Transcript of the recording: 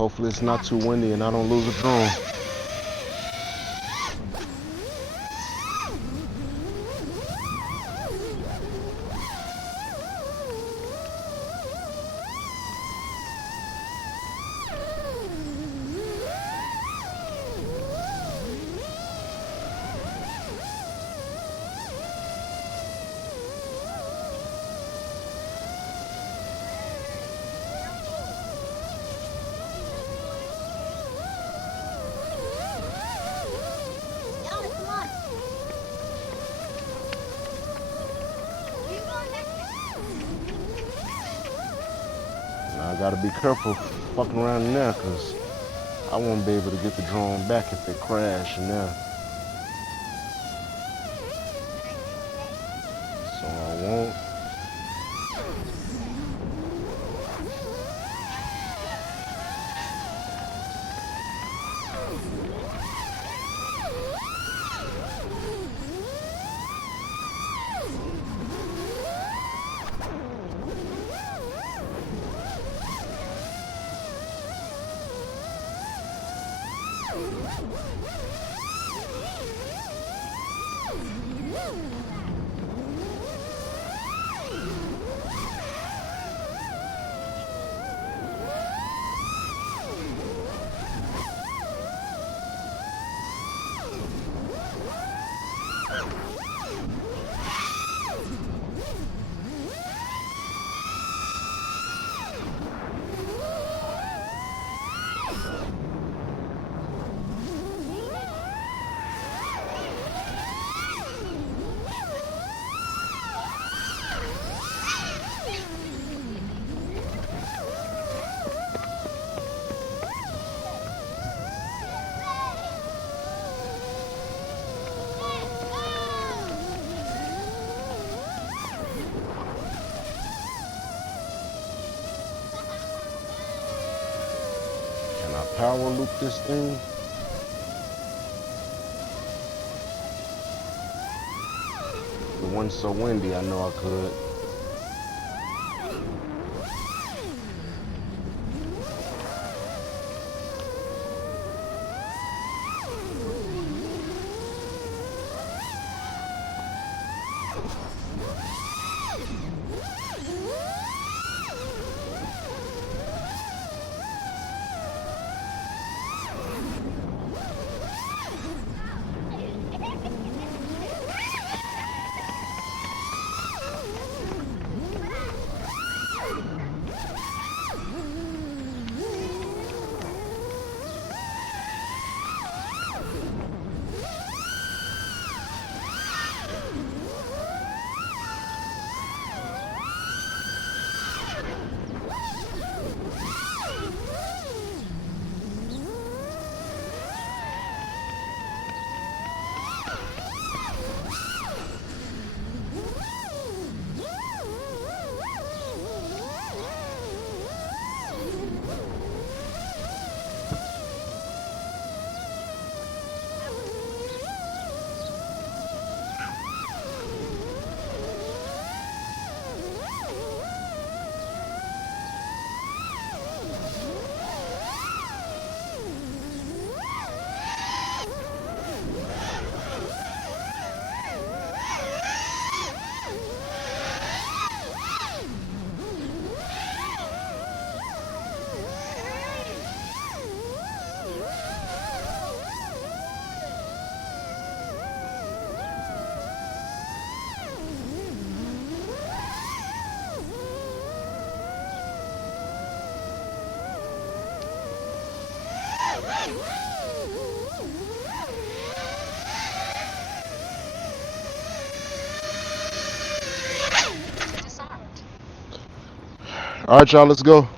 Hopefully it's not too windy and I don't lose a drone. I gotta be careful fucking around in there, cause I won't be able to get the drone back if it crash in there. So I won't. Can I power loop this thing? The one's so windy, I know I could. All right, y'all, let's go.